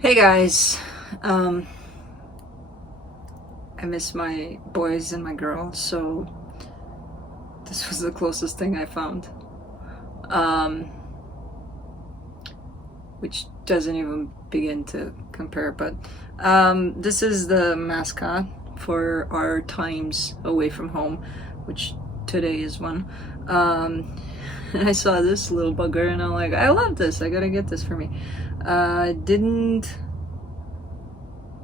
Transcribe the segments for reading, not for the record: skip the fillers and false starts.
Hey guys, I miss my boys and my girl, so this was the closest thing I found. Which doesn't even begin to compare, but this is the mascot for our times away from home, which today is one. And I saw this little bugger and I'm like, I love this, I gotta get this for me. Didn't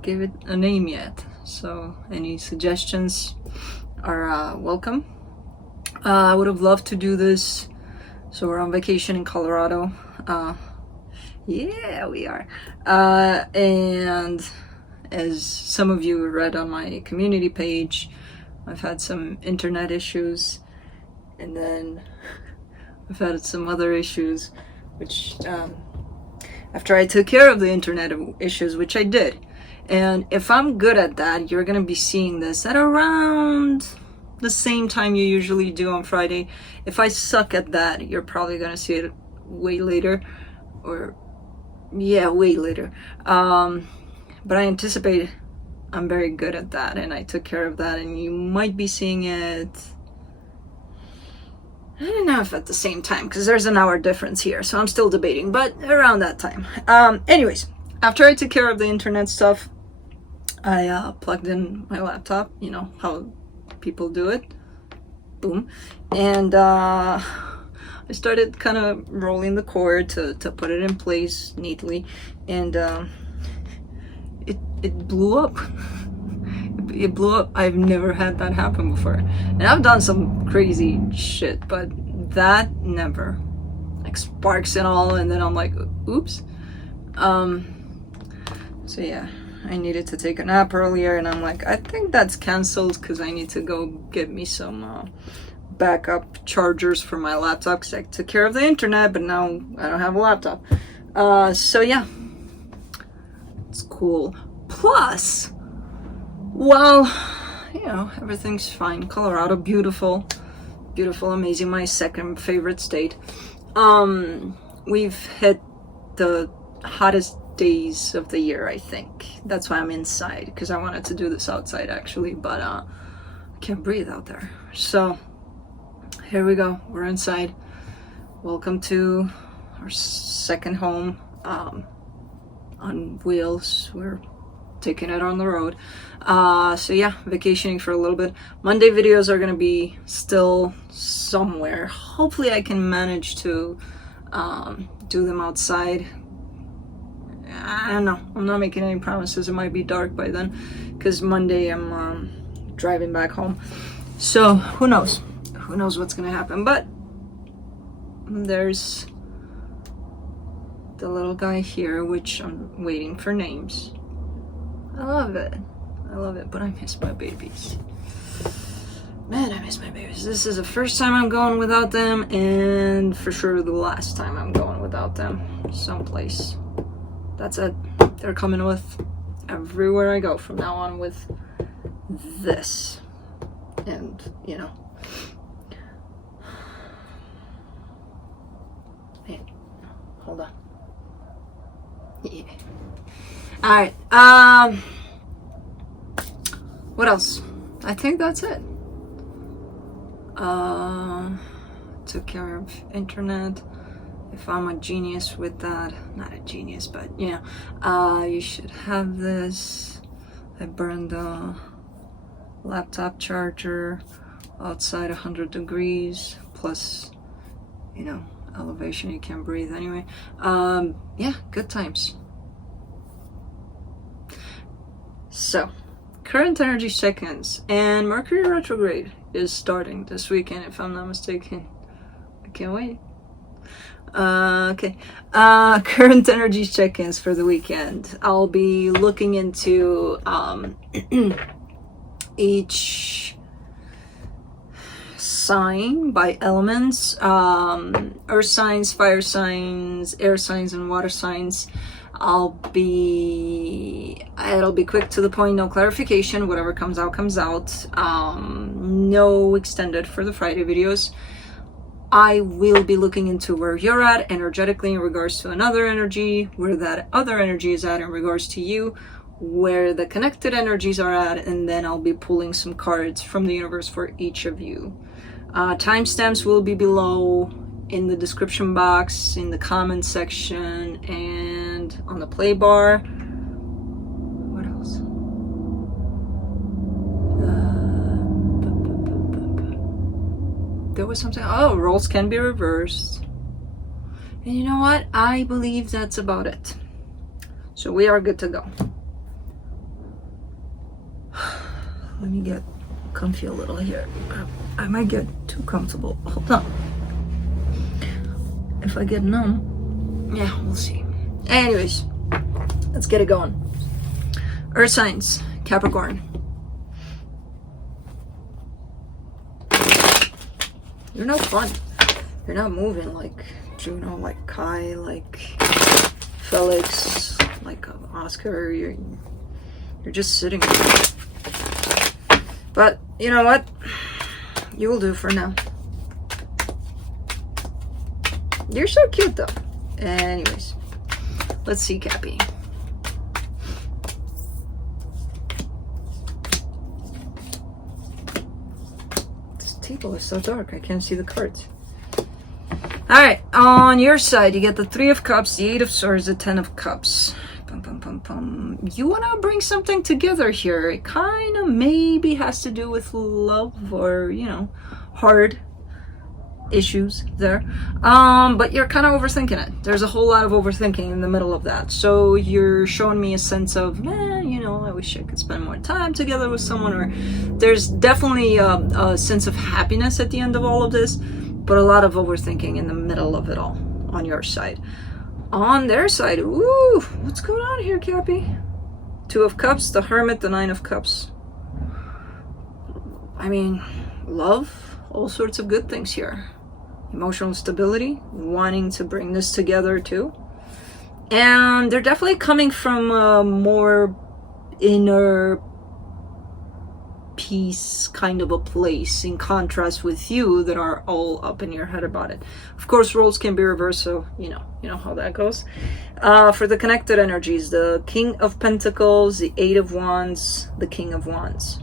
give it a name yet, so any suggestions are welcome. I would have loved to do this. So we're on vacation in Colorado. Yeah, we are. And as some of you read on my community page, I've had some internet issues, and then I've had some other issues, which after I took care of the internet issues, which I did. And if I'm good at that, you're gonna be seeing this at around the same time you usually do on Friday. If I suck at that, you're probably gonna see it way later, or yeah, way later. But I anticipate I'm very good at that, and I took care of that, and you might be seeing it, I don't know if at the same time, because there's an hour difference here, so I'm still debating, but around that time. Anyways, after I took care of the internet stuff, I plugged in my laptop, you know how people do it, boom, and I started kind of rolling the cord to put it in place neatly, and it blew up. It blew up. I've never had that happen before, and I've done some crazy shit, but that never, like, sparks and all, and then I'm like, oops. So yeah, I needed to take a nap earlier, and I'm like, I think that's canceled because I need to go get me some backup chargers for my laptop because I took care of the internet, but now I don't have a laptop. So yeah, it's cool. Plus, well, you know, everything's fine. Colorado, beautiful, beautiful, amazing. My second favorite state. We've hit the hottest days of the year, I think. That's why I'm inside, because I wanted to do this outside actually, but I can't breathe out there. So here we go. We're inside. Welcome to our second home on wheels. We're taking it on the road. So yeah, vacationing for a little bit. Monday videos are gonna be still somewhere. Hopefully I can manage to do them outside. I don't know. I'm not making any promises. It might be dark by then, because Monday I'm driving back home. So who knows? Who knows what's gonna happen? But there's the little guy here, which I'm waiting for names. I love it. I love it, but I miss my babies. Man, I miss my babies. This is the first time I'm going without them, and for sure the last time I'm going without them someplace. That's it. They're coming with everywhere I go from now on with this. And, you know. Hey, hold on. Yeah. Alright, what else? I think that's it. Took care of internet. If I'm a genius with that, not a genius, but yeah, you should have this. I burned the laptop charger outside 100 degrees, plus, you know, elevation, you can't breathe anyway. Yeah, good times. So, current energy check-ins, and Mercury retrograde is starting this weekend, if I'm not mistaken. I can't wait. Okay. Current energy check-ins for the weekend. I'll be looking into each sign by elements, earth signs, fire signs, air signs, and water signs. It'll be quick to the point, no clarification. Whatever comes out, comes out. No extended for the Friday videos. I will be looking into where you're at energetically in regards to another energy, where that other energy is at in regards to you, where the connected energies are at, and then I'll be pulling some cards from the universe for each of you. Timestamps will be below in the description box, in the comment section, and on the play bar. What else? There was something. Oh, roles can be reversed. And you know what? I believe that's about it. So we are good to go. Let me get comfy a little here. I might get too comfortable. Hold on. If I get numb, yeah, we'll see. Anyways, let's get it going. Earth signs, Capricorn. You're not fun. You're not moving like Juno, like Kai, like Felix, like Oscar. You're just sitting there. But you know what? You will do for now. You're so cute though. Anyways, let's see, Cappy. Table is so dark, I can't see the cards. Alright, on your side, you get the 3 of Cups, the 8 of Swords, the 10 of Cups. Pum, pum, pum, pum. You want to bring something together here. It kind of maybe has to do with love or, you know, hard issues there. But you're kind of overthinking it. There's a whole lot of overthinking in the middle of that. So you're showing me a sense of, you know, I wish I could spend more time together with someone. Or there's definitely a sense of happiness at the end of all of this, but a lot of overthinking in the middle of it all on your side. On their side, ooh, what's going on here, Cappy? 2 of Cups, the Hermit, the 9 of Cups. I mean, love, all sorts of good things here. Emotional stability, wanting to bring this together too. And they're definitely coming from a more inner peace kind of a place, in contrast with you that are all up in your head about it. Of course, roles can be reversed, so you know how that goes. For the connected energies, the King of Pentacles, the 8 of Wands, the King of Wands.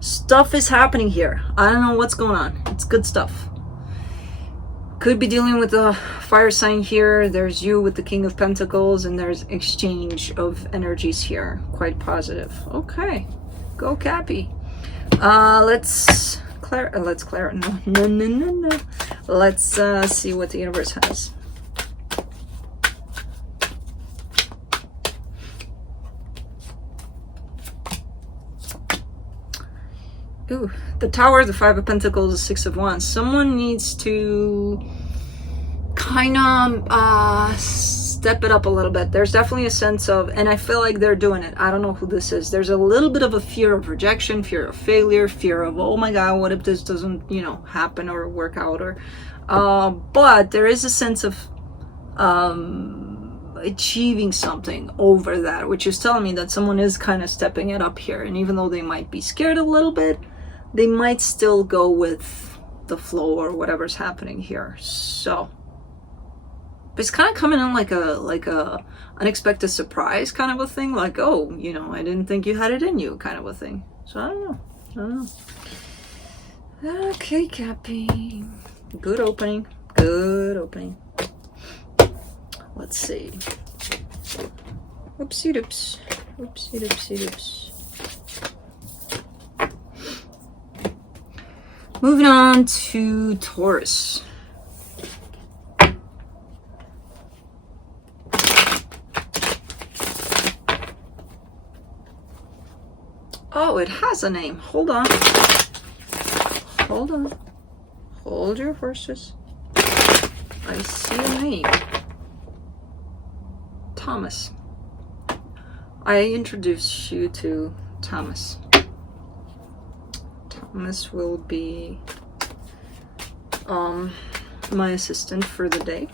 Stuff is happening here. I don't know what's going on. It's good stuff. Could be dealing with the fire sign here. There's you with the King of Pentacles, and there's exchange of energies here. Quite positive. Okay, go Cappy. Let's clarify. No. Let's see what the universe has. Ooh, the Tower, the 5 of Pentacles, the 6 of Wands. Someone needs to kind of step it up a little bit. There's definitely a sense of, and I feel like they're doing it. I don't know who this is. There's a little bit of a fear of rejection, fear of failure, fear of, oh my God, what if this doesn't, you know, happen or work out? Or, but there is a sense of achieving something over that, which is telling me that someone is kind of stepping it up here. And even though they might be scared a little bit, they might still go with the flow or whatever's happening here. So but it's kind of coming in like a unexpected surprise kind of a thing, like, oh, you know, I didn't think you had it in you kind of a thing. So I don't know. Okay, Cappy. Good opening. Let's see. Whoopsie doops. Moving on to Taurus. Oh, it has a name. Hold on. Hold your horses. I see a name. Thomas. I introduce you to Thomas. Thomas will be my assistant for the day.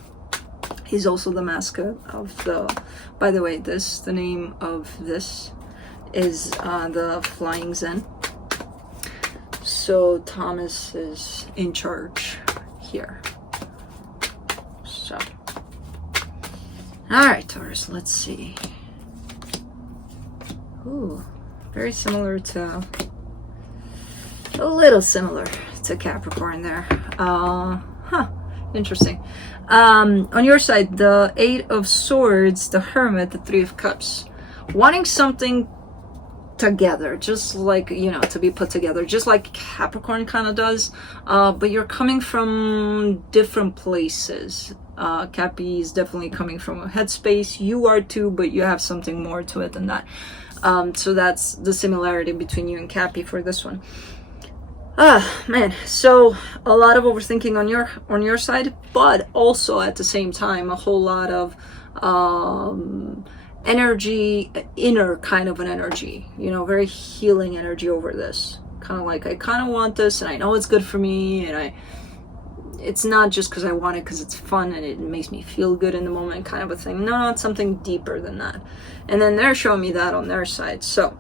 He's also the mascot of the, by the way, the name of this is the Flying Zen. So Thomas is in charge here. So, all right, Taurus, let's see. Ooh, very similar to, a little similar to Capricorn there. Interesting. On your side, the Eight of Swords, the Hermit, the Three of Cups. Wanting something together, just like, you know, to be put together, just like Capricorn kind of does, but you're coming from different places. Cappy is definitely coming from a headspace. You are too, but you have something more to it than that. So that's the similarity between you and Cappy for this one. Man, so a lot of overthinking on your side, but also at the same time a whole lot of energy, inner kind of an energy, you know, very healing energy over this. Kind of like, I kind of want this and I know it's good for me, and it's not just because I want it because it's fun and it makes me feel good in the moment kind of a thing. No, it's something deeper than that. And then they're showing me that on their side. So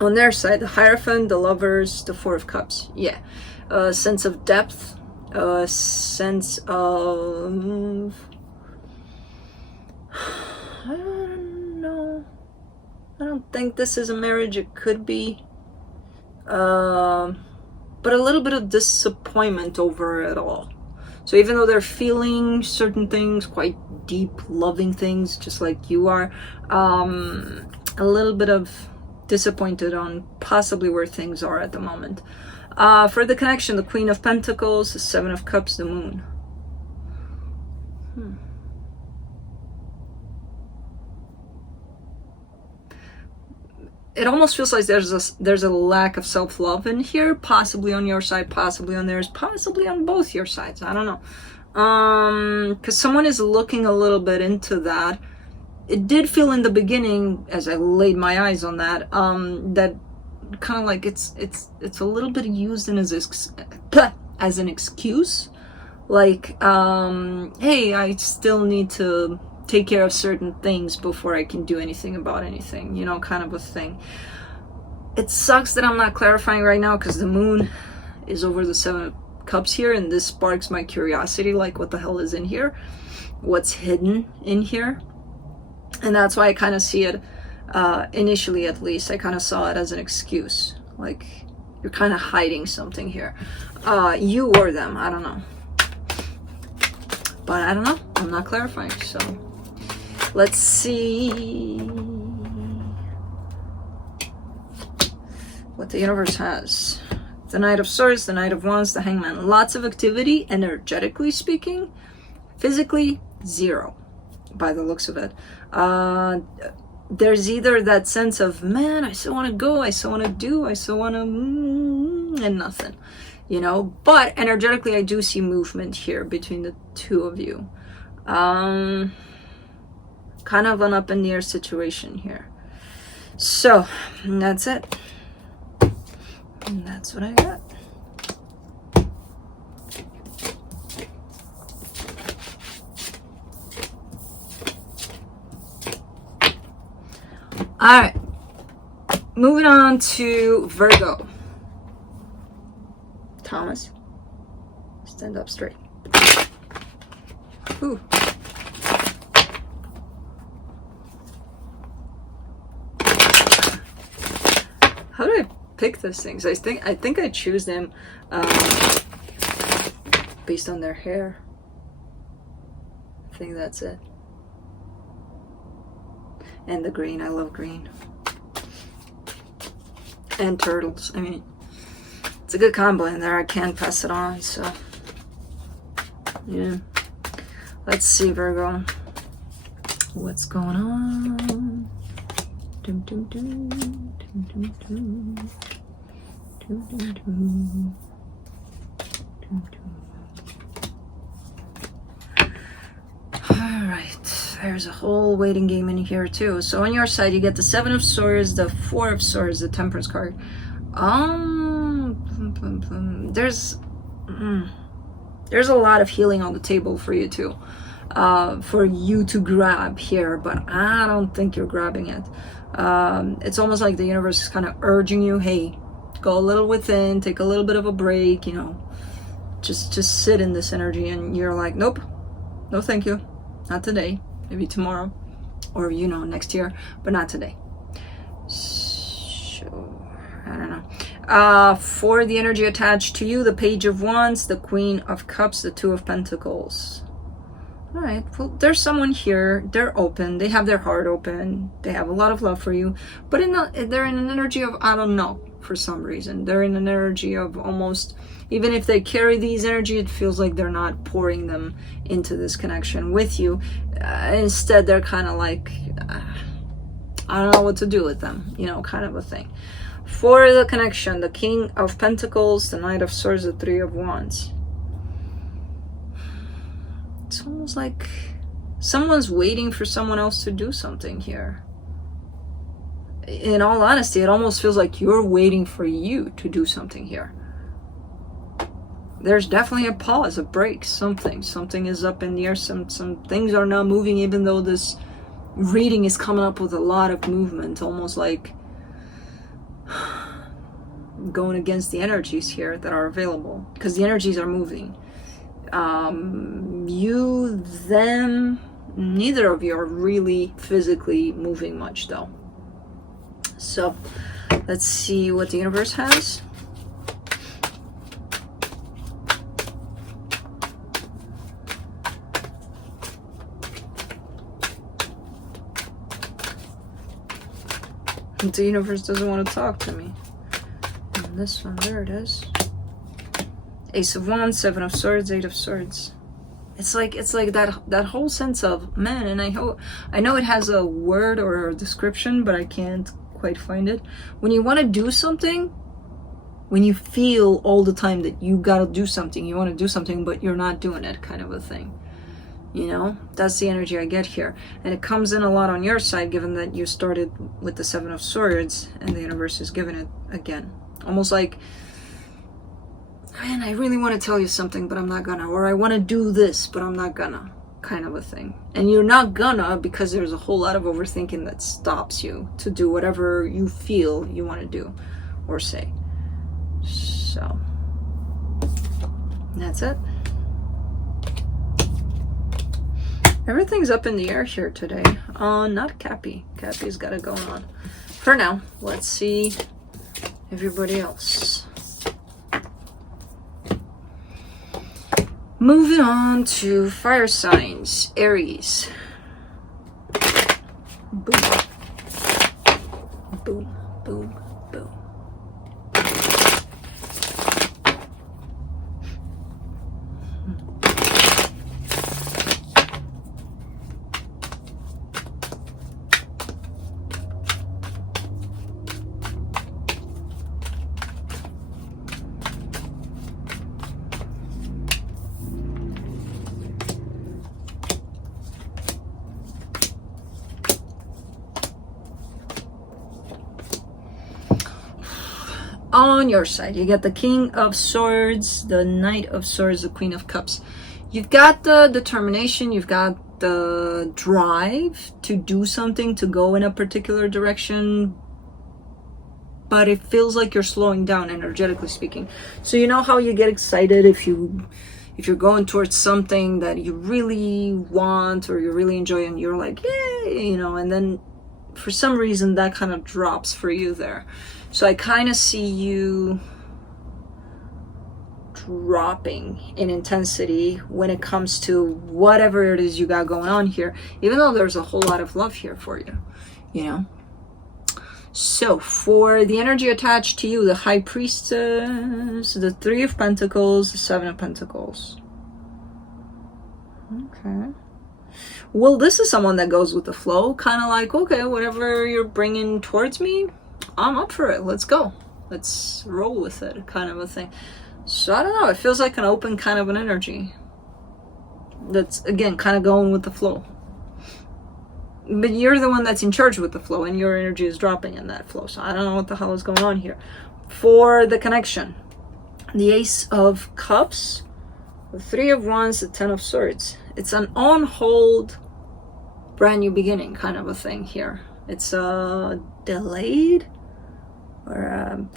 on their side, the Hierophant, the Lovers, the Four of Cups. Yeah. A sense of depth, a sense of... I don't know. I don't think this is a marriage. It could be. But a little bit of disappointment over it all. So even though they're feeling certain things, quite deep, loving things, just like you are, a little bit of disappointed on possibly where things are at the moment. For the connection, the Queen of Pentacles, the Seven of Cups, the Moon. It almost feels like there's a lack of self-love in here, possibly on your side, possibly on theirs, possibly on both your sides. I don't know. Because someone is looking a little bit into that. It did feel in the beginning, as I laid my eyes on that, that kind of like it's a little bit used in as an excuse. Like, hey, I still need to take care of certain things before I can do anything about anything, you know, kind of a thing. It sucks that I'm not clarifying right now because the Moon is over the Seven of Cups here, and this sparks my curiosity, like what the hell is in here, what's hidden in here. And that's why I kind of see it, initially at least, I kind of saw it as an excuse, like you're kind of hiding something here, you or them, I don't know. But I don't know, I'm not clarifying, so let's see what the universe has. The Knight of Swords, the Knight of Wands, the Hangman. Lots of activity, energetically speaking. Physically, zero, by the looks of it. There's either that sense of, man, I still want to go, I still want to do, I still want to, and nothing, you know. But energetically, I do see movement here between the two of you. Kind of an up in the air situation here. So that's it. And that's what I got. All right, moving on to Virgo. Thomas, stand up straight. Ooh. How do I pick those things? I think I choose them based on their hair. I think that's it. And the green, I love green. And turtles. I mean, it's a good combo in there. I can't pass it on, so yeah. Let's see, Virgo. What's going on? Dum, dum, dum, dum, dum, dum. Dum, dum, dum. Dum, dum. All right, there's a whole waiting game in here too. So on your side, you get the Seven of Swords, the Four of Swords, the Temperance card. There's a lot of healing on the table for you too, for you to grab here, but I don't think you're grabbing it. It's almost like the universe is kind of urging you, hey, go a little within, take a little bit of a break, you know, just sit in this energy, and you're like, nope, no thank you, not today, maybe tomorrow, or you know, next year, but not today. So I don't know. For the energy attached to you, the Page of Wands, the Queen of Cups, the Two of Pentacles. All right, well, there's someone here, they're open, they have their heart open, they have a lot of love for you, but they're in an energy of, I don't know, for some reason. They're in an energy of almost, even if they carry these energy, it feels like they're not pouring them into this connection with you. Instead, they're kind of like, I don't know what to do with them, you know, kind of a thing. For the connection, the King of Pentacles, the Knight of Swords, the Three of Wands. It's almost like someone's waiting for someone else to do something here. In all honesty, it almost feels like you're waiting for you to do something here. There's definitely a pause, a break, something is up in the air, some things are not moving, even though this reading is coming up with a lot of movement, almost like going against the energies here that are available, because the energies are moving. You, them, neither of you are really physically moving much though. So let's see what the universe has. The universe doesn't want to talk to me. And this one, there it is. Ace of Wands, Seven of Swords, Eight of Swords. It's like that whole sense of, man, and I know it has a word or a description, but I can't quite find it. When you want to do something, when you feel all the time that you gotta do something, you want to do something, but you're not doing it, kind of a thing. You know, that's the energy I get here. And it comes in a lot on your side, given that you started with the Seven of Swords and the universe is giving it again. Almost like, man, I really want to tell you something, but I'm not gonna. Or I want to do this, but I'm not gonna, kind of a thing. And you're not gonna because there's a whole lot of overthinking that stops you to do whatever you feel you want to do or say. So, that's it. Everything's up in the air here today. Not Cappy. Cappy's got it going on. For now, let's see everybody else. Moving on to fire signs. Aries. Boom. Boom, boom, boom. On your side, you get the King of Swords, the Knight of Swords, the Queen of Cups. You've got the determination, you've got the drive to do something, to go in a particular direction, but it feels like you're slowing down, energetically speaking. So you know how you get excited if you're going towards something that you really want or you really enjoy, and you're like, yay, you know, and then for some reason that kind of drops for you there. So I kind of see you dropping in intensity when it comes to whatever it is you got going on here, even though there's a whole lot of love here for you, you know. So for the energy attached to you, the High Priestess, the Three of Pentacles, the Seven of Pentacles. Okay. Well, this is someone that goes with the flow, kind of like, okay, whatever you're bringing towards me, I'm up for it. Let's go. Let's roll with it, kind of a thing. So I don't know. It feels like an open kind of an energy. That's, again, kind of going with the flow. But you're the one that's in charge with the flow, and your energy is dropping in that flow. So I don't know what the hell is going on here. For the connection, the Ace of Cups, the Three of Wands, the Ten of Swords. It's an on-hold, brand new beginning kind of a thing here. It's delayed, or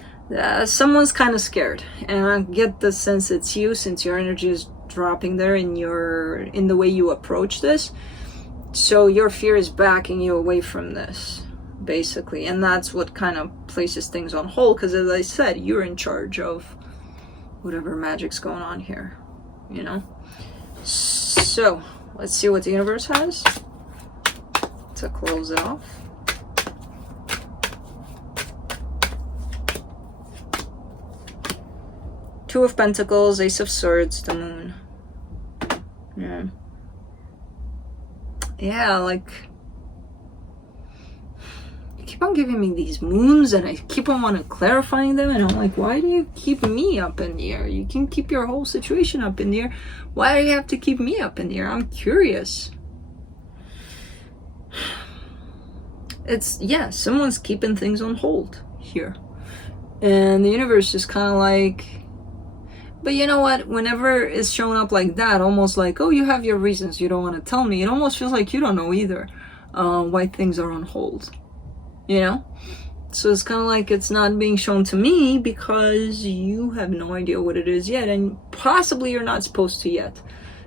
Someone's kind of scared, and I get the sense it's you, since your energy is dropping there in the way you approach this. So your fear is backing you away from this, basically, and that's what kind of places things on hold, because as I said, you're in charge of whatever magic's going on here, you know. So let's see what the universe has to close it off. Two of Pentacles, Ace of Swords, the Moon. Yeah, like, you keep on giving me these moons, and I keep on wanting clarifying them, and I'm like, why do you keep me up in the air? You can keep your whole situation up in the air. Why do you have to keep me up in the air? I'm curious. It's, yeah, someone's keeping things on hold here. And the universe is kind of like, but you know what? Whenever it's showing up like that, almost like, oh, you have your reasons, you don't want to tell me. It almost feels like you don't know either why things are on hold, you know? So it's kind of like it's not being shown to me because you have no idea what it is yet. And possibly you're not supposed to yet.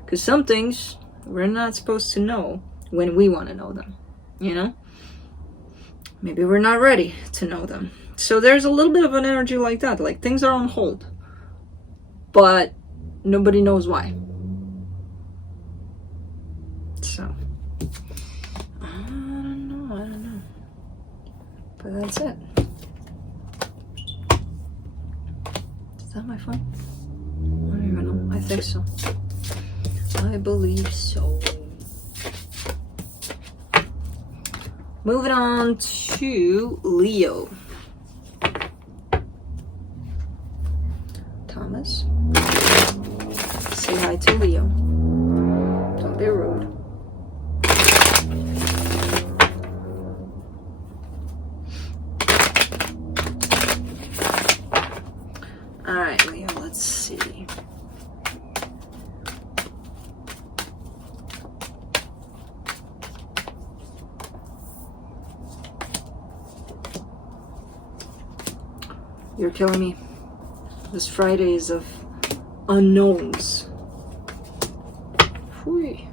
Because some things we're not supposed to know when we want to know them, you know? Maybe we're not ready to know them. So there's a little bit of an energy like that. Like things are on hold. But nobody knows why. So, I don't know. But that's it. Is that my phone? I don't even know. I think so. I believe so. Moving on to Leo. Thomas. Say hi to Leo. Don't be rude. Alright, Leo, let's see. You're killing me. This Friday is of unknowns. Whee.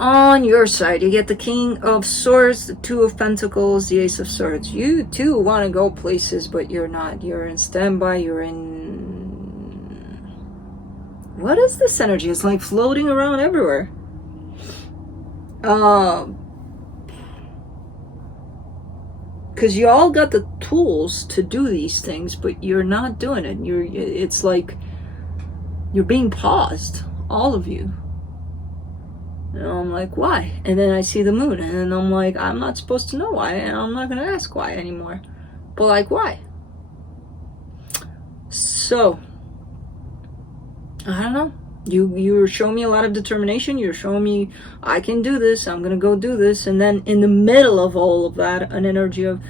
On your side, you get the King of Swords, the Two of Pentacles, the Ace of Swords. You too want to go places, but you're not. You're in standby. You're in... What is this energy? It's like floating around everywhere. Because you all got the tools to do these things, but you're not doing it. It's like you're being paused, all of you. And I'm like, why? And then I see the moon, and then I'm like, I'm not supposed to know why, and I'm not going to ask why anymore. But like, why? So, I don't know. You're showing me a lot of determination. You're showing me I can do this. I'm gonna go do this. And then in the middle of all of that, an energy of,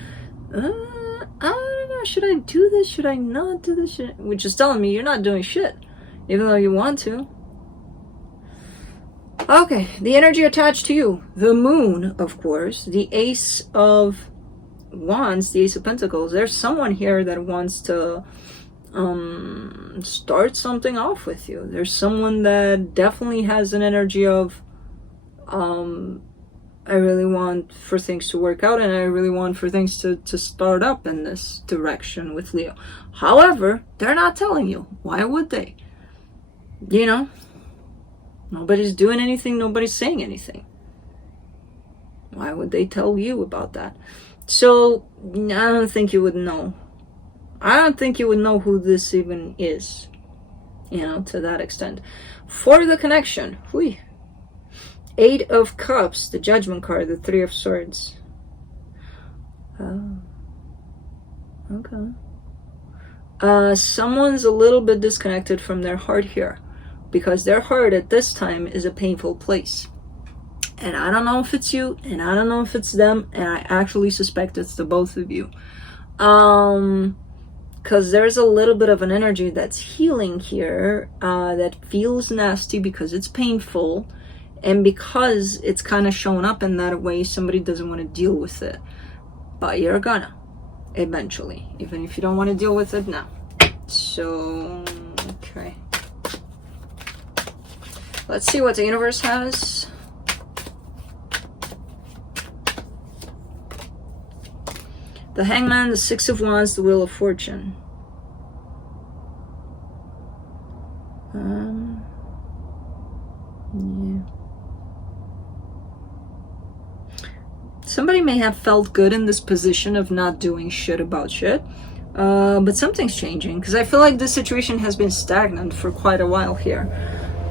I don't know. Should I do this? Should I not do this? Which is telling me you're not doing shit, even though you want to. Okay, the energy attached to you, the moon, of course, the Ace of Wands, the Ace of Pentacles. There's someone here that wants to start something off with you. There's someone that definitely has an energy of I really want for things to work out, and I really want for things to start up in this direction with Leo. However, they're not telling you. Why would they? You know, nobody's doing anything, nobody's saying anything. Why would they tell you about that? So I don't think you would know. I don't think you would know who this even is, you know, to that extent. For the connection, whee. Eight of Cups, the Judgment card, the Three of Swords. Oh, okay. Someone's a little bit disconnected from their heart here, because their heart at this time is a painful place. And I don't know if it's you, and I don't know if it's them, and I actually suspect it's the both of you. Because there's a little bit of an energy that's healing here, that feels nasty because it's painful, and because it's kind of showing up in that way, somebody doesn't want to deal with it. But you're gonna. eventually, even if you don't want to deal with it now. So, okay. Let's see what the universe has. The Hangman, the Six of Wands, the Wheel of Fortune. Yeah. Somebody may have felt good in this position of not doing shit about shit, but something's changing, because I feel like this situation has been stagnant for quite a while here,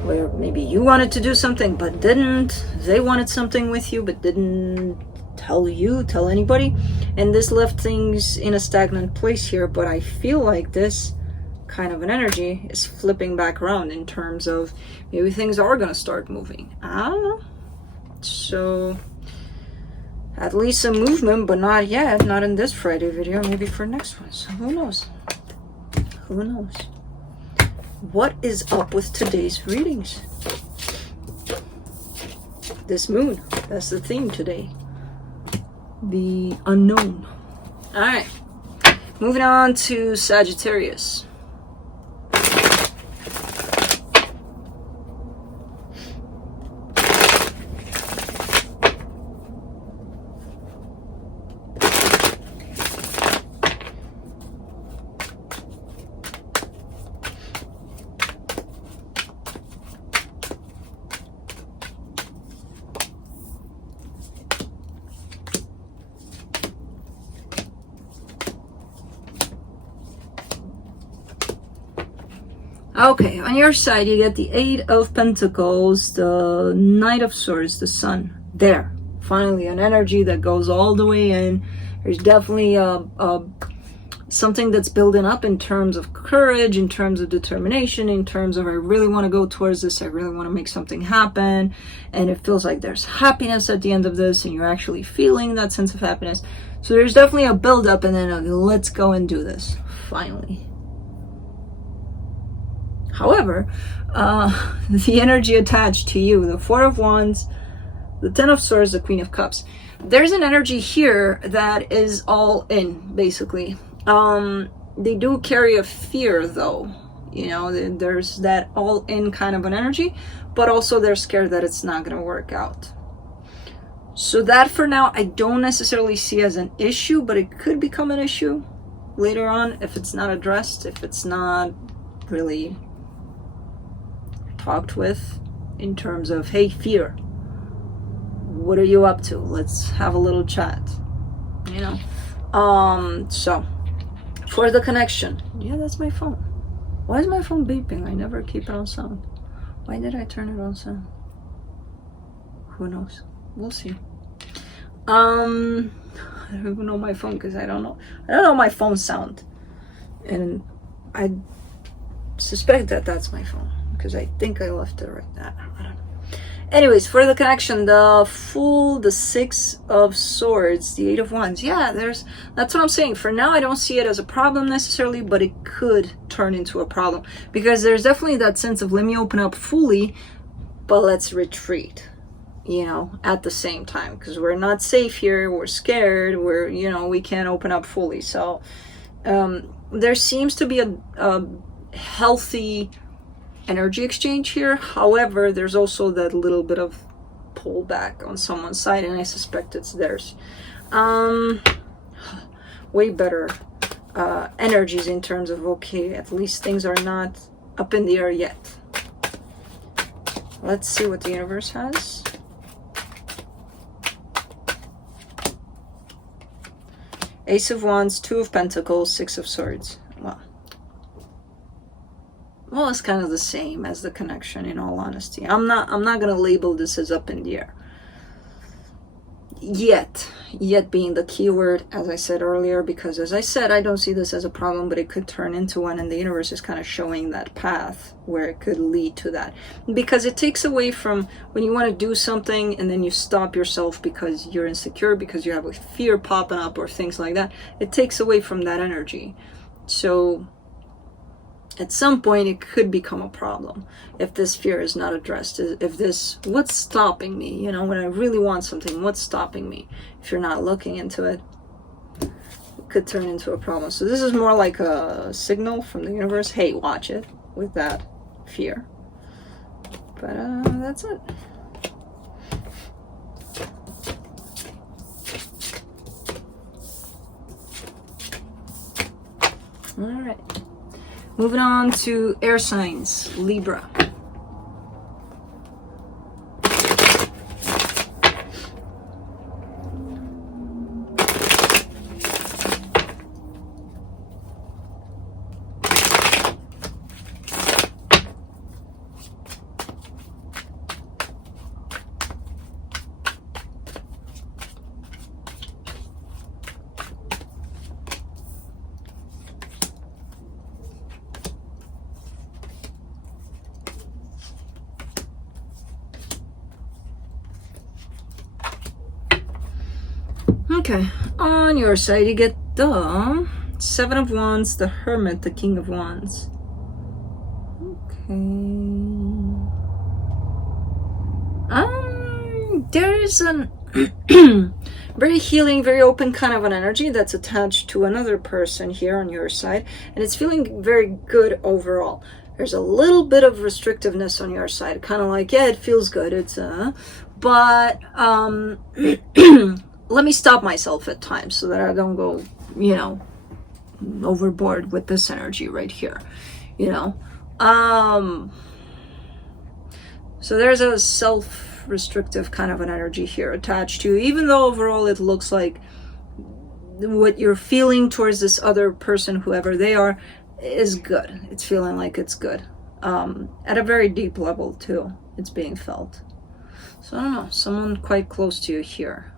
where maybe you wanted to do something but didn't, they wanted something with you but didn't tell anybody, and this left things in a stagnant place here. But I feel like this kind of an energy is flipping back around in terms of maybe things are gonna start moving. I don't know. So at least some movement, but not yet, not in this Friday video, maybe for next one. So who knows? Who knows? What is up with today's readings? This moon, that's the theme today. The unknown. All right, moving on to Sagittarius. Okay, on your side, you get the Eight of Pentacles, the Knight of Swords, the Sun. There, finally, an energy that goes all the way in. There's definitely something that's building up in terms of courage, in terms of determination, in terms of I really want to go towards this, I really want to make something happen. And it feels like there's happiness at the end of this, and you're actually feeling that sense of happiness. So there's definitely a build up, and then let's go and do this, finally. However, the energy attached to you, the Four of Wands, the Ten of Swords, the Queen of Cups, there's an energy here that is all in, basically. They do carry a fear, though. You know, there's that all in kind of an energy, but also they're scared that it's not going to work out. So that for now, I don't necessarily see as an issue, but it could become an issue later on if it's not addressed, if it's not really talked with in terms of, hey, fear, what are you up to? Let's have a little chat, you know. So for the connection, yeah, that's my phone. Why is my phone beeping? I never keep it on sound. Why did I turn it on sound? Who knows? We'll see. I don't even know my phone, because I don't know my phone sound, and I suspect that that's my phone, because I think I left it right there. I don't know. Anyways, for the connection, the Fool, the Six of Swords, the Eight of Wands. Yeah, that's what I'm saying. For now, I don't see it as a problem necessarily, but it could turn into a problem, because there's definitely that sense of, let me open up fully, but let's retreat, you know, at the same time, because we're not safe here, we're scared, you know, we can't open up fully. So there seems to be a healthy energy exchange here. However, there's also that little bit of pullback on someone's side, and I suspect it's theirs. Way better energies in terms of, okay, at least things are not up in the air yet. Let's see what the universe has. Ace of Wands, Two of Pentacles, Six of Swords. Well, it's kind of the same as the connection, in all honesty. I'm not gonna label this as up in the air. Yet being the key word, as I said earlier, because as I said, I don't see this as a problem, but it could turn into one, and the universe is kind of showing that path where it could lead to that. Because it takes away from when you want to do something and then you stop yourself because you're insecure, because you have a fear popping up or things like that. It takes away from that energy. So at some point it could become a problem if this fear is not addressed. If this, what's stopping me, you know, when I really want something, what's stopping me? If you're not looking into it, could turn into a problem. So this is more like a signal from the universe. Hey, watch it with that fear. But that's it. All right. Moving on to air signs, Libra. Okay, on your side you get the Seven of Wands, the Hermit, the King of Wands. Okay. There is an very healing, very open kind of an energy that's attached to another person here on your side, and it's feeling very good overall. There's a little bit of restrictiveness on your side, kind of like, yeah, it feels good, it's but let me stop myself at times so that I don't go, you know, overboard with this energy right here, you know. So there's a self-restrictive kind of an energy here attached to you, even though overall it looks like what you're feeling towards this other person, whoever they are, is good. It's feeling like it's good. At a very deep level too, it's being felt. So I don't know, someone quite close to you here.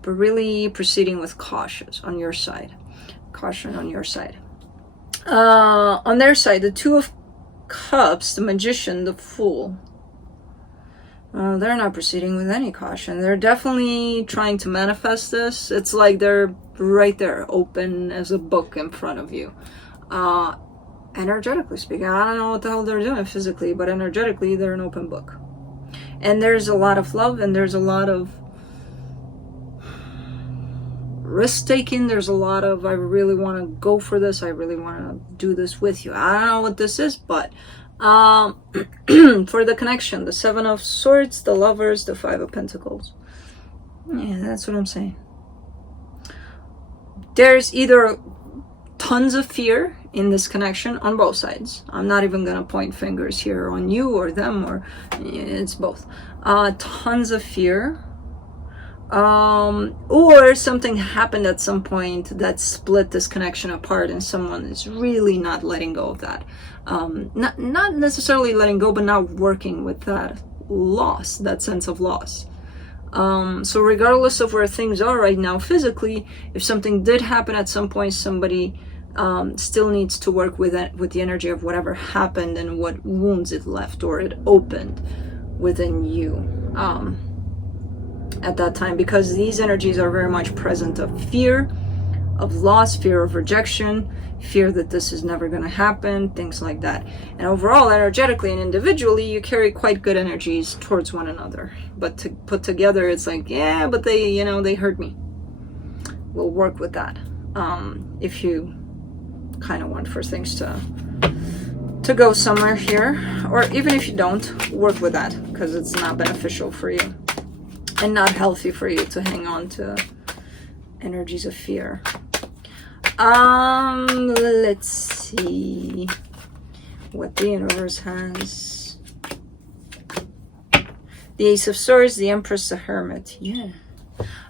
But really proceeding with caution on your side. Caution on your side. On their side, the Two of Cups, the Magician, the Fool. They're not proceeding with any caution. They're definitely trying to manifest this. It's like they're right there, open as a book in front of you. Energetically speaking, I don't know what the hell they're doing physically, but energetically, they're an open book. And there's a lot of love, and there's a lot of risk-taking. There's a lot of, I really want to go for this, I really want to do this with you. I don't know what this is, but for the connection, the Seven of Swords, the Lovers, the Five of Pentacles. Yeah, that's what I'm saying. There's either tons of fear in this connection on both sides. I'm not even gonna point fingers here on you or them, or it's both. Tons of fear. Or something happened at some point that split this connection apart, and someone is really not letting go of that. Not necessarily letting go, but not working with that loss, that sense of loss. So regardless of where things are right now physically, if something did happen at some point, somebody still needs to work with it, with the energy of whatever happened and what wounds it left or it opened within you. At that time, because these energies are very much present of fear, of loss, fear of rejection, fear that this is never going to happen, things like that. And overall, energetically and individually, you carry quite good energies towards one another. But to put together, it's like, yeah, but they, you know, they hurt me. We'll work with that. If you kind of want for things to go somewhere here, or even if you don't, work with that, because it's not beneficial for you. And not healthy for you to hang on to energies of fear. Let's see what the universe has. The Ace of Swords, the Empress, the Hermit. Yeah.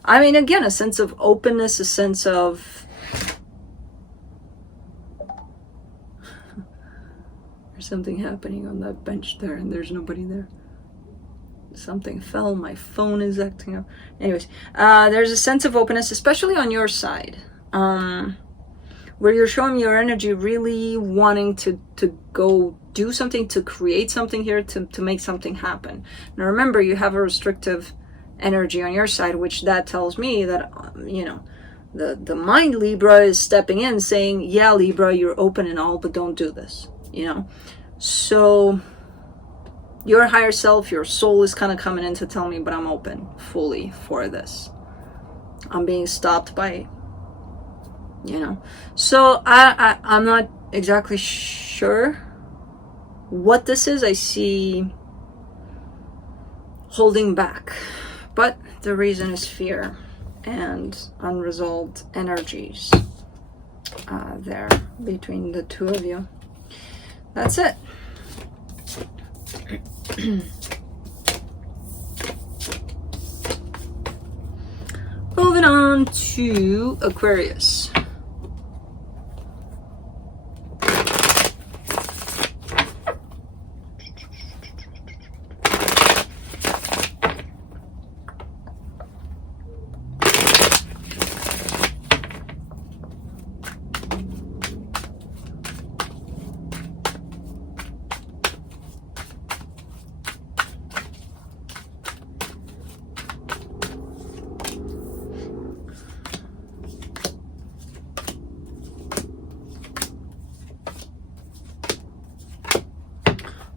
I mean, again, a sense of openness, a sense of... There's something happening on that bench there, and there's nobody there. Something fell, my phone is acting up. Anyways, there's a sense of openness, especially on your side, where you're showing your energy really wanting to go do something, to create something here, to make something happen. Now remember, you have a restrictive energy on your side, which that tells me that, you know, the mind Libra is stepping in saying, yeah, Libra, you're open and all, but don't do this, you know. So your higher self, your soul is kind of coming in to tell me, but I'm open fully for this. I'm being stopped by you know. So I'm not exactly sure what this is. I see holding back, but the reason is fear and unresolved energies there between the two of you. That's it. Moving on to Aquarius.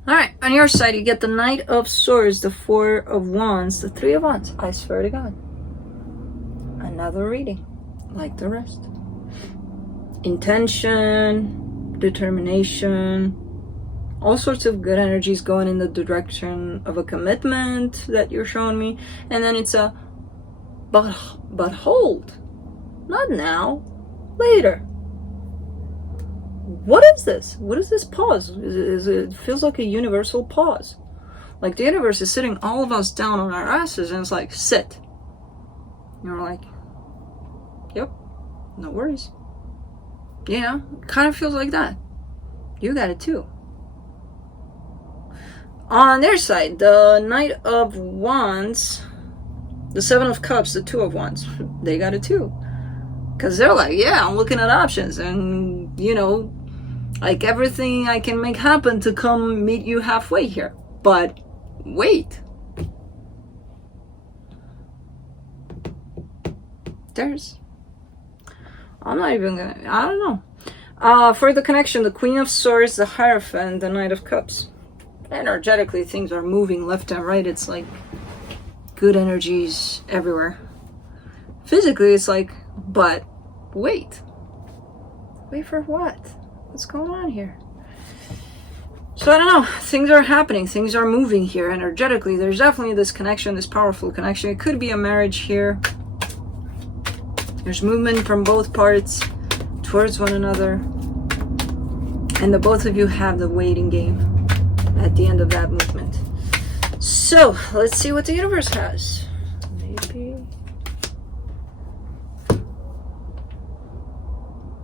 Alright, on your side, you get the Knight of Swords, the Four of Wands, the Three of Wands. I swear to God. Another reading, like the rest. Intention, determination, all sorts of good energies going in the direction of a commitment that you're showing me. And then it's a, but hold. Not now, later. What is this? What is this pause? It feels like a universal pause. Like the universe is sitting all of us down on our asses and it's like, sit. And we're like, yep, no worries. Yeah, kind of feels like that. You got it too. On their side, the Knight of Wands, the Seven of Cups, the Two of Wands, they got it too. Because they're like, yeah, I'm looking at options and, you know, like everything I can make happen to come meet you halfway here. But wait. I'm not even gonna, I don't know. For the connection, the Queen of Swords, the Hierophant, the Knight of Cups. Energetically, things are moving left and right. It's like good energies everywhere. Physically, it's like, but wait. Wait for what? What's going on here? So I don't know. Things are happening. Things are moving here energetically. There's definitely this connection, this powerful connection. It could be a marriage here. There's movement from both parts towards one another. And the both of you have the waiting game at the end of that movement. So let's see what the universe has. Maybe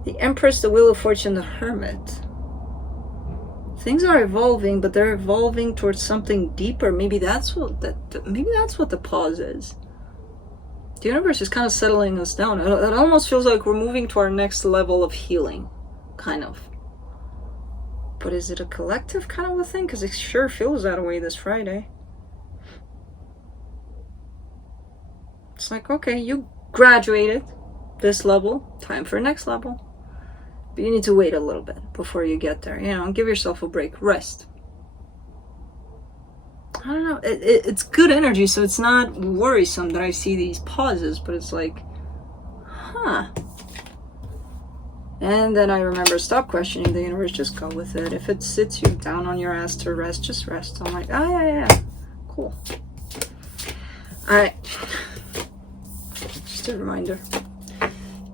the Empress, the Wheel of Fortune, the Hermit. Things are evolving, but they're evolving towards something deeper. Maybe that's what the pause is. The universe is kind of settling us down. It almost feels like we're moving to our next level of healing, kind of. But is it a collective kind of a thing? Because it sure feels that way this Friday. It's like, okay, you graduated this level, time for next level. But you need to wait a little bit before you get there. You know, give yourself a break, rest. I don't know, it's good energy, so it's not worrisome that I see these pauses, but it's like, huh. And then I remember, stop questioning the universe, just go with it. If it sits you down on your ass to rest, just rest. I'm like, oh yeah, cool. Alright. Just a reminder.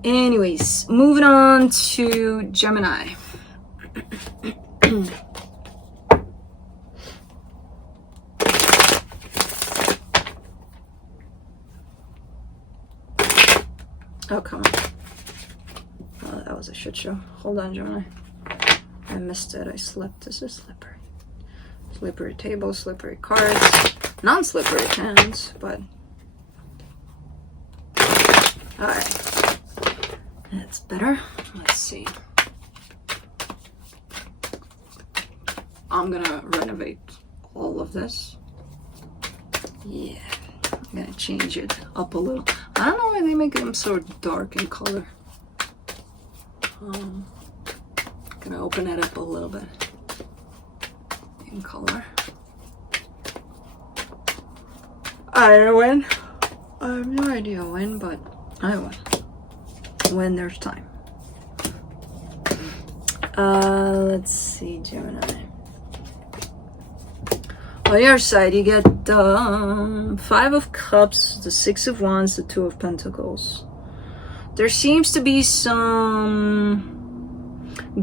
Anyways, moving on to Gemini. Oh, come on. Oh, that was a shit show. Hold on, Gemini. I missed it. I slipped. This is slippery. Slippery table, slippery cards. Non-slippery hands, but... Alright. That's better. Let's see. I'm gonna renovate all of this. Yeah. I'm gonna change it up a little. I don't know why they make them so dark in color. Gonna open it up a little bit in color. I win. I have no idea when, but I win. When there's time. Let's see, Gemini. On your side, you get the 5 of Cups, the 6 of Wands, the 2 of Pentacles. There seems to be some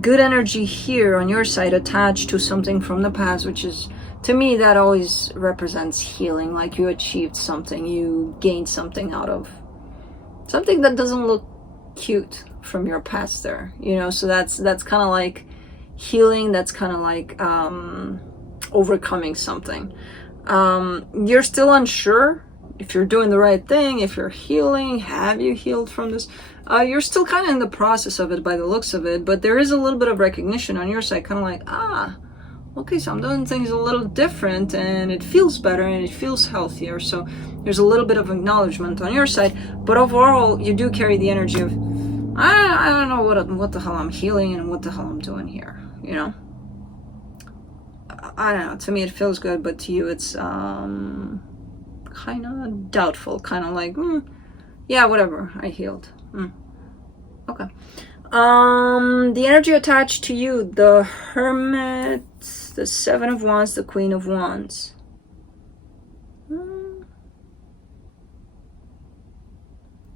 good energy here on your side attached to something from the past, which is, to me, that always represents healing. Like you achieved something, you gained something out of something that doesn't look cute from your past there, you know. So that's kind of like healing. That's kind of like overcoming something. You're still unsure if you're doing the right thing, if you're healing. Have you healed from this? You're still kind of in the process of it by the looks of it, but there is a little bit of recognition on your side, kind of like, okay, so I'm doing things a little different and it feels better and it feels healthier. So there's a little bit of acknowledgement on your side, but overall you do carry the energy of, I don't know what the hell I'm healing and what the hell I'm doing here, you know. I don't know, to me it feels good, but to you it's kind of doubtful, kind of like, yeah, whatever, I healed. Okay. The energy attached to you, the Hermit, the 7 of Wands, the Queen of Wands.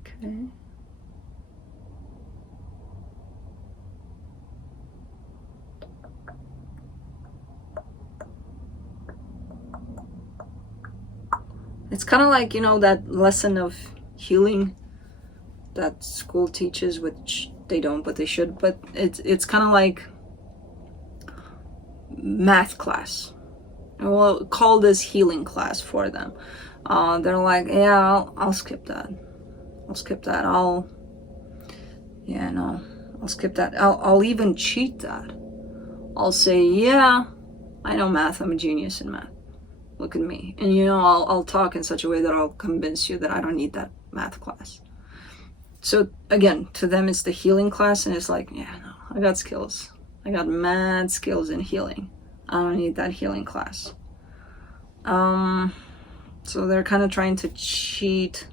Okay. It's kind of like, you know, that lesson of healing that school teaches, which they don't, but they should. But it's kind of like math class. We'll call this healing class for them. They're like, yeah, I'll skip that. I'll skip that. I'll skip that. I'll even cheat that. I'll say, yeah, I know math. I'm a genius in math. Look at me. And, you know, I'll talk in such a way that I'll convince you that I don't need that math class. So again, to them it's the healing class, and it's like, yeah, no, I got skills. I got mad skills in healing. I don't need that healing class. So they're kind of trying to cheat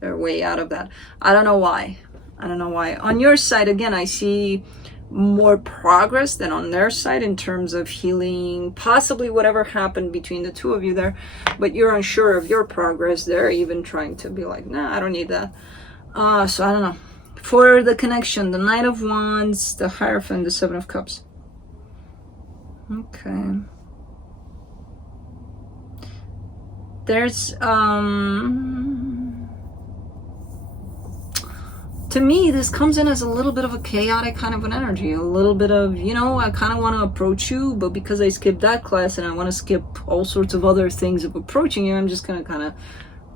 their way out of that. I don't know why. On your side, again, I see more progress than on their side in terms of healing, possibly whatever happened between the two of you there, but you're unsure of your progress. They're even trying to be like, nah, I don't need that. So I don't know. For the connection, the Knight of Wands, the Hierophant, the 7 of Cups. Okay. There's, to me, this comes in as a little bit of a chaotic kind of an energy. A little bit of, you know, I kind of want to approach you, but because I skipped that class and I want to skip all sorts of other things of approaching you, I'm just going to kind of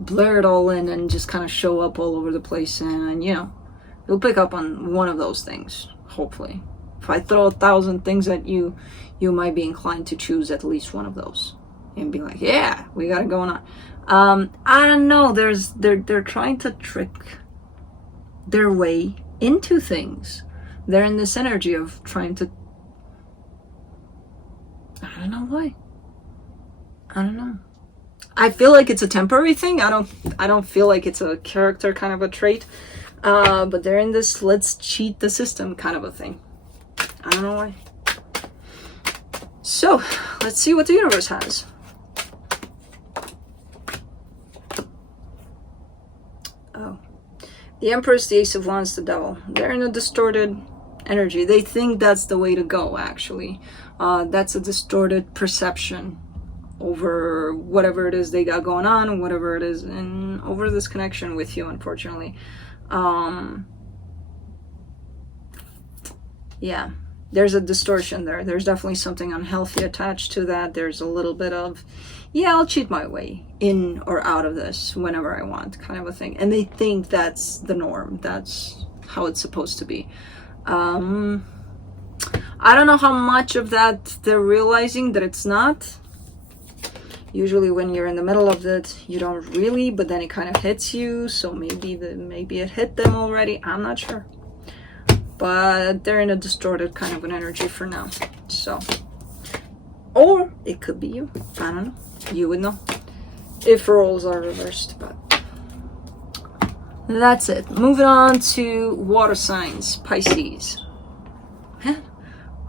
blur it all in and just kind of show up all over the place, and you know, you'll pick up on one of those things, hopefully. If I throw 1,000 things at you, you might be inclined to choose at least one of those and be like, yeah, we got it going on. I don't know, they're trying to trick their way into things. They're in this energy of trying to, I don't know why. I don't know. I feel like it's a temporary thing. I don't feel like it's a character kind of a trait. But they're in this let's cheat the system kind of a thing. I don't know why. So, let's see what the universe has. Oh. The Empress, the Ace of Wands, the Devil. They're in a distorted energy. They think that's the way to go, actually. That's a distorted perception over whatever it is they got going on, whatever it is, and over this connection with you, unfortunately. Yeah, there's a distortion there. There's definitely something unhealthy attached to that. There's a little bit of, yeah, I'll cheat my way in or out of this whenever I want, kind of a thing. And they think that's the norm. That's how it's supposed to be. I don't know how much of that they're realizing that it's not. Usually when you're in the middle of it, you don't really, but then it kind of hits you. So maybe it hit them already. I'm not sure. But they're in a distorted kind of an energy for now. So, or it could be you. I don't know. You would know if roles are reversed, but that's it. Moving on to water signs, Pisces.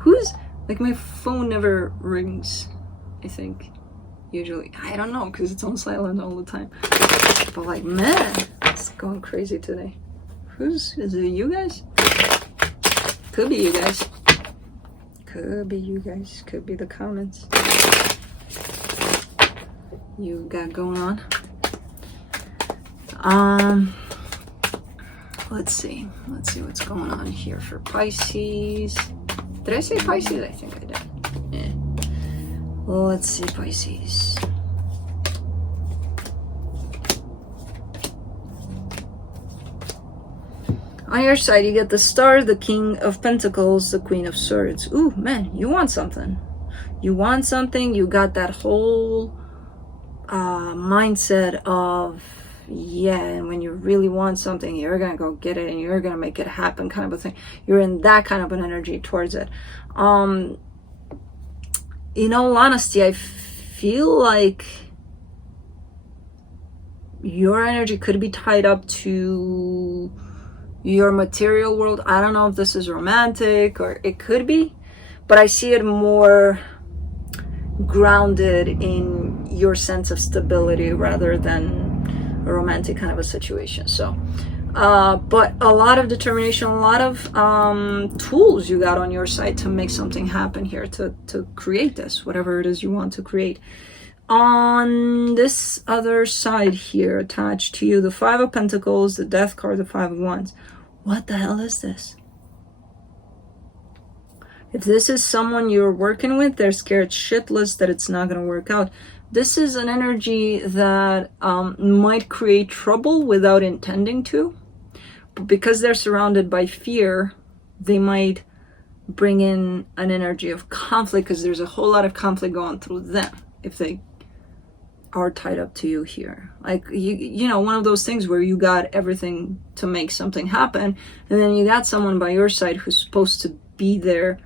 Who's, like, my phone never rings, I think, usually. I don't know, because it's on silent all the time. But, like, man, it's going crazy today. Is it you guys? Could be you guys. Could be you guys. Could be the comments you got going on. Let's see what's going on here for Pisces. Did I say Pisces? I think I did. Yeah. Well, let's see, Pisces. On your side, you get the Star, the King of Pentacles, the Queen of Swords. Ooh, man, you want something. You want something. You got that whole mindset of, yeah, and when you really want something, you're gonna go get it and you're gonna make it happen, kind of a thing. You're in that kind of an energy towards it. In all honesty, I feel like your energy could be tied up to your material world. I don't know if this is romantic, or it could be, but I see it more grounded in your sense of stability rather than a romantic kind of a situation. So but a lot of determination, a lot of tools you got on your side to make something happen here, to create this, whatever it is you want to create. On this other side here, attached to you, the Five of Pentacles, the Death card, the Five of Wands. What the hell is this? If this is someone you're working with, they're scared shitless that it's not going to work out. This is an energy that might create trouble without intending to. But because they're surrounded by fear, they might bring in an energy of conflict, because there's a whole lot of conflict going through them if they are tied up to you here. Like, you know, one of those things where you got everything to make something happen, and then you got someone by your side who's supposed to be there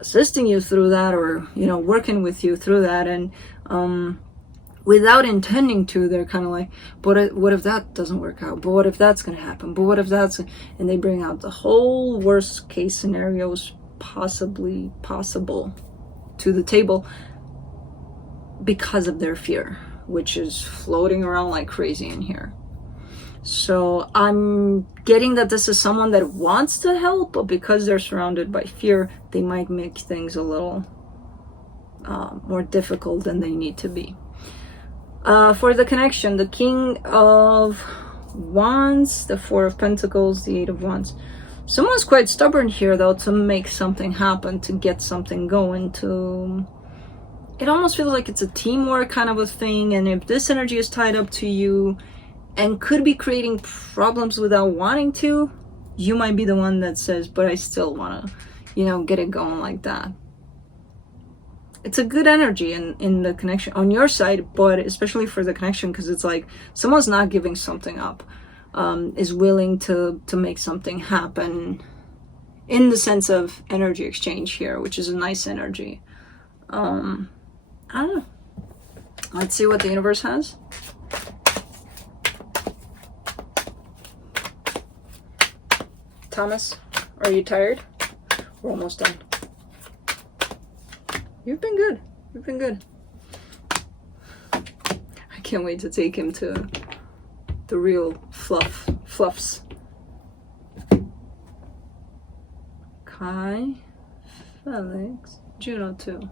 assisting you through that, or, you know, working with you through that, and without intending to, they're kind of like, but what if that doesn't work out? But what if that's going to happen? But what if that's... And they bring out the whole worst case scenarios possibly possible to the table, because of their fear, which is floating around like crazy in here. So I'm getting that this is someone that wants to help, but because they're surrounded by fear, they might make things a little more difficult than they need to be. For the connection, the King of Wands, the Four of Pentacles, the Eight of Wands. Someone's quite stubborn here, though, to make something happen, to get something going, to... It almost feels like it's a teamwork kind of a thing, and if this energy is tied up to you and could be creating problems without wanting to, you might be the one that says, but I still want to, you know, get it going like that. It's a good energy in the connection on your side, but especially for the connection, because it's like someone's not giving something up, is willing to make something happen in the sense of energy exchange here, which is a nice energy. I don't know. Let's see what the universe has. Thomas, are you tired? We're almost done. You've been good. You've been good. I can't wait to take him to the real fluffs. Kai, Felix, Juno too.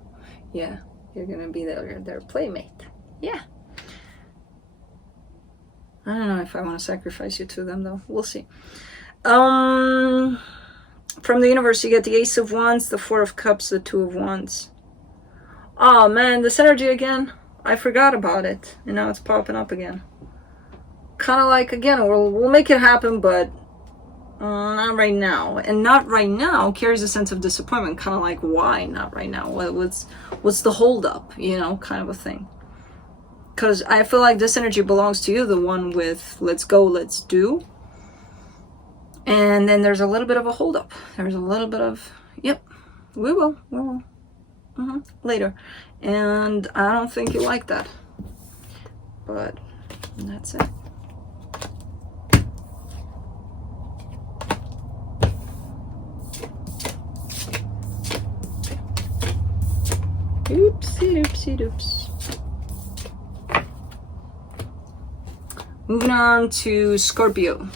Yeah. You're gonna be their playmate. Yeah. I don't know if I want to sacrifice you to them, though. We'll see. From the universe, you get the Ace of Wands, the Four of Cups, the Two of Wands. Oh man, this energy again. I forgot about it, and now it's popping up again. Kind of like, again, we'll make it happen, but not right now. And not right now carries a sense of disappointment, kind of like, why not right now? What's the holdup, you know, kind of a thing. Because I feel like this energy belongs to you, the one with let's go, let's do. And then there's a little bit of a holdup. There's a little bit of, yep, we will. Later. And I don't think you like that. But that's it. Oopsie doopsie doops. Moving on to Scorpio.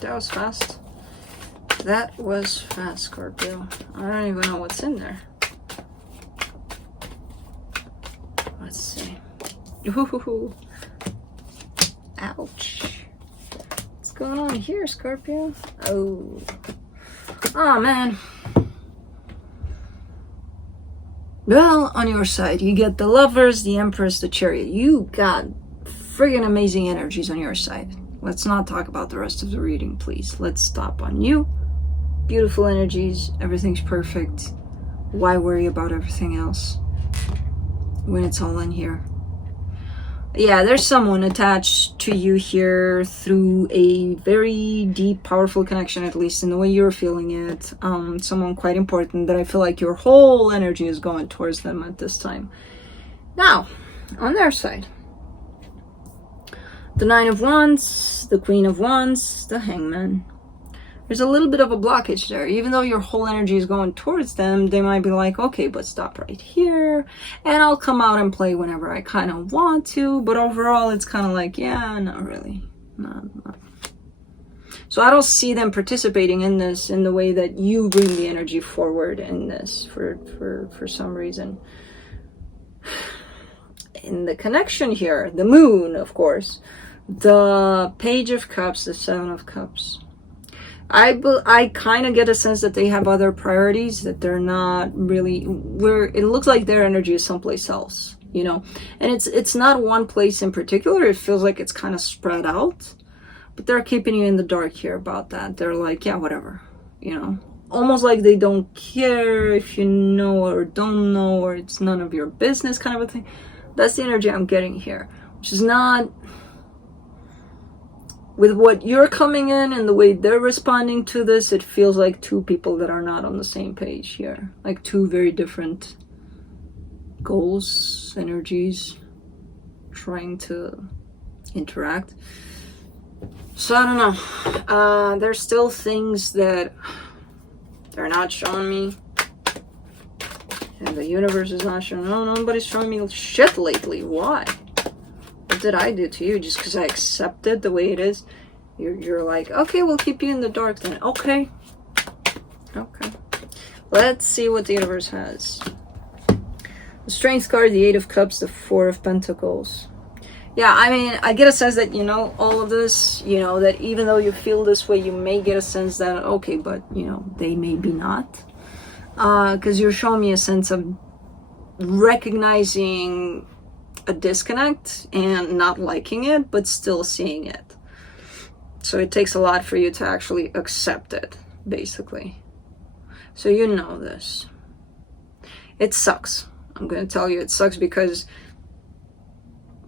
That was fast. That was fast, Scorpio. I don't even know what's in there. Let's see. Ooh. Ouch. What's going on here, Scorpio? Oh. Oh, man. Well, on your side, you get the Lovers, the Empress, the Chariot. You got friggin' amazing energies on your side. Let's not talk about the rest of the reading, please. Let's stop on you. Beautiful energies. Everything's perfect. Why worry about everything else when it's all in here? Yeah, there's someone attached to you here through a very deep, powerful connection, at least in the way you're feeling it. Someone quite important that I feel like your whole energy is going towards them at this time. Now, on their side, the Nine of Wands, the Queen of Wands, the Hangman. There's a little bit of a blockage there. Even though your whole energy is going towards them, they might be like, okay, but stop right here, and I'll come out and play whenever I kind of want to. But overall, it's kind of like, yeah, not really. Not. So I don't see them participating in this in the way that you bring the energy forward in this for some reason. In the connection here, the Moon, of course, the Page of Cups, the Seven of Cups. I kind of get a sense that they have other priorities, that they're not really where it looks like their energy is someplace else, you know. And it's not one place in particular. It feels like it's kind of spread out, but they're keeping you in the dark here about that. They're like, yeah, whatever, you know, almost like they don't care if you know or don't know, or it's none of your business kind of a thing. That's the energy I'm getting here, which is not with what you're coming in and the way they're responding to this. It feels like two people that are not on the same page here, like two very different goals, energies, trying to interact. So I don't know. There's still things that they're not showing me. And the universe is not showing. No, nobody's showing me shit lately. Why? What did I do to you? Just because I accepted the way it is? You're like, okay, we'll keep you in the dark then. Okay. Okay. Let's see what the universe has. The Strength card, the Eight of Cups, the Four of Pentacles. Yeah, I mean, I get a sense that, you know, all of this, you know, that even though you feel this way, you may get a sense that, okay, but, you know, they may be not. Because you're showing me a sense of recognizing a disconnect and not liking it, but still seeing it. So it takes a lot for you to actually accept it, basically. So you know this. It sucks. I'm going to tell you it sucks because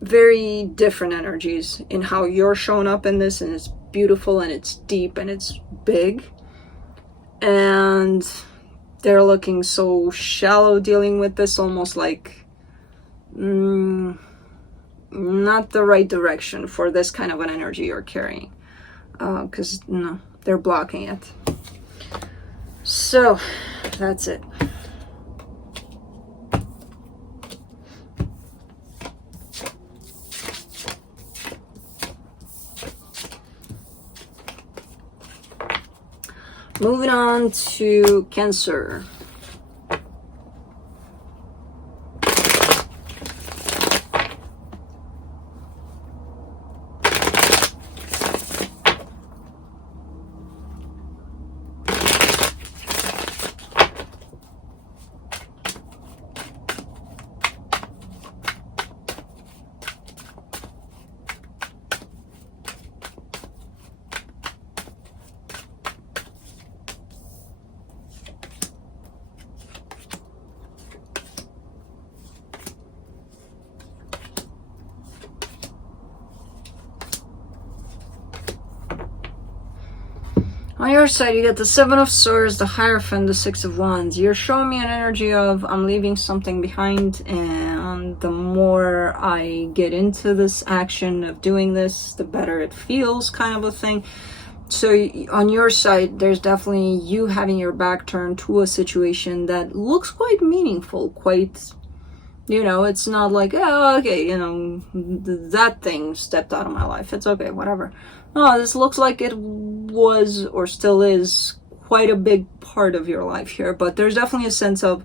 very different energies in how you're showing up in this, and it's beautiful and it's deep and it's big. And they're looking so shallow dealing with this, almost like not the right direction for this kind of an energy you're carrying. Because, no, they're blocking it. So, that's it. Moving on to Cancer. On your side, you get the Seven of Swords, the Hierophant, the Six of Wands. You're showing me an energy of I'm leaving something behind, and the more I get into this action of doing this, the better it feels, kind of a thing. So on your side, there's definitely you having your back turned to a situation that looks quite meaningful, quite, you know, it's not like, oh, okay, you know, that thing stepped out of my life. It's okay, whatever. No, this looks like it was or still is quite a big part of your life here, but there's definitely a sense of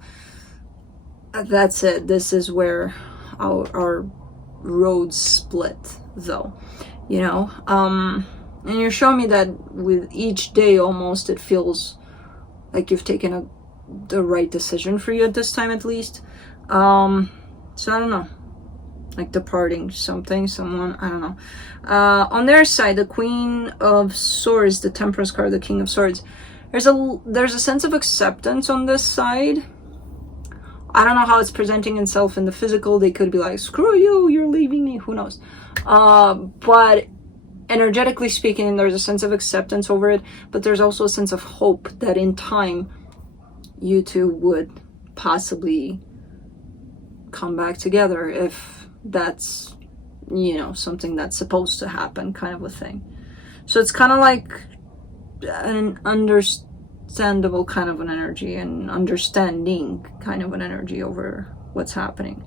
that's it. This is where our roads split, though, you know. And you're showing me that with each day, almost it feels like you've taken the right decision for you at this time, at least. So I don't know. Like departing something, someone, I don't know. On their side, the Queen of Swords, the Temperance card, the King of Swords, there's a sense of acceptance on this side. I don't know how it's presenting itself in the physical. They could be like, screw you, you're leaving me, who knows. But energetically speaking, there's a sense of acceptance over it, but there's also a sense of hope that in time you two would possibly come back together if that's, you know, something that's supposed to happen, kind of a thing. So it's kind of like an understandable kind of an energy, and understanding kind of an energy over what's happening.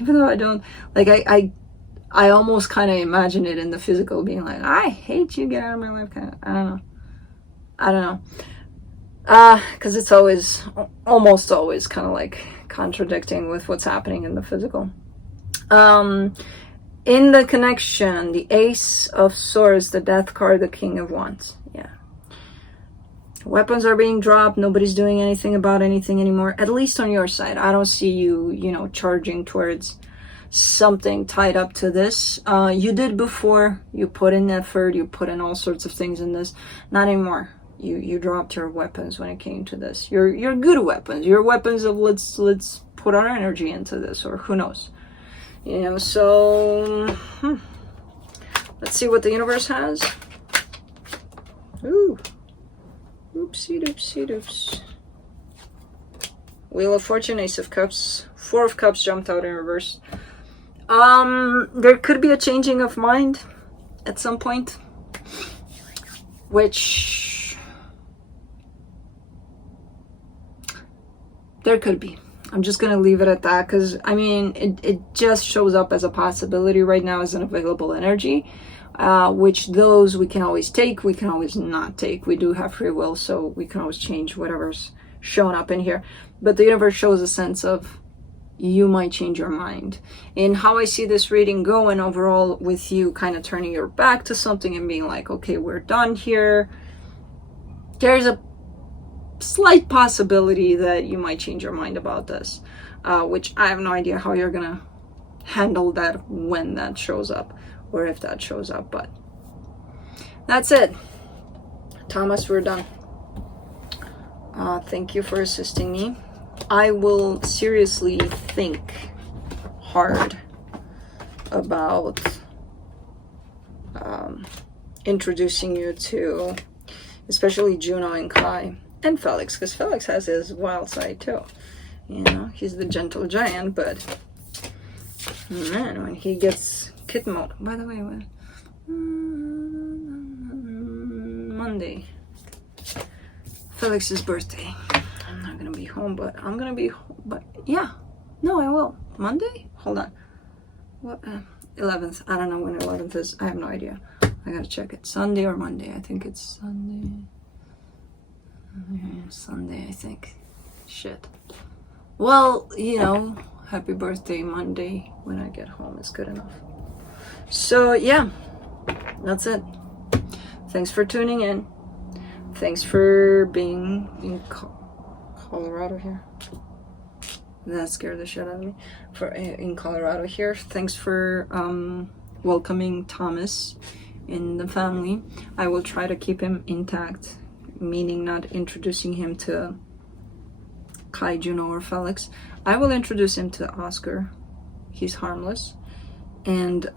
Even though I don't, like, I almost kind of imagine it in the physical, being like, I hate you, get out of my life, kind of, I don't know. Because it's almost always kind of like contradicting with what's happening in the physical. In the connection, the Ace of Swords, the Death card, the King of Wands. Yeah. Weapons are being dropped. Nobody's doing anything about anything anymore. At least on your side. I don't see you, you know, charging towards something tied up to this. You did before. You put in effort. You put in all sorts of things in this. Not anymore. You dropped your weapons when it came to this. Your good weapons. Your weapons of let's put our energy into this, or who knows. You know, so let's see what the universe has. Ooh. Oopsie doopsie doops. Wheel of Fortune, Ace of Cups, Four of Cups jumped out in reverse. There could be a changing of mind at some point, which there could be. I'm just gonna leave it at that, because I mean it just shows up as a possibility right now, as an available energy, which those we can always take, we can always not take. We do have free will, so we can always change whatever's showing up in here. But the universe shows a sense of you might change your mind. And how I see this reading going overall, with you kind of turning your back to something and being like, okay, we're done here, there's a slight possibility that you might change your mind about this, which I have no idea how you're gonna handle that when that shows up, or if that shows up. But that's it, Thomas, we're done. Thank you for assisting me. I will seriously think hard about introducing you to especially Juno and Kai and Felix, because Felix has his wild side too. You know, he's the gentle giant, but man, when he gets kid mode. By the way, Monday, Felix's birthday. I'm not gonna be home, but I'm gonna be home. But yeah, no, I will. Monday? Hold on. What? 11th. I don't know when 11th is. I have no idea. I gotta check it. Sunday or Monday? I think it's Sunday. Sunday, I think. Shit. Well, you know, happy birthday Monday when I get home is good enough. So yeah, that's it. Thanks for tuning in. Thanks for being in Colorado here. That scared the shit out of me. In Colorado here. Thanks for welcoming Thomas in the family. I will try to keep him intact, meaning not introducing him to Kai, Juno, or Felix. I will introduce him to Oscar. He's harmless, and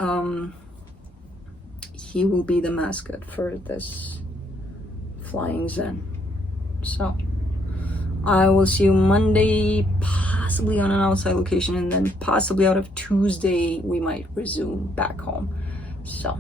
he will be the mascot for this flyings in. So I will see you Monday, possibly on an outside location, and then possibly out of Tuesday we might resume back home. So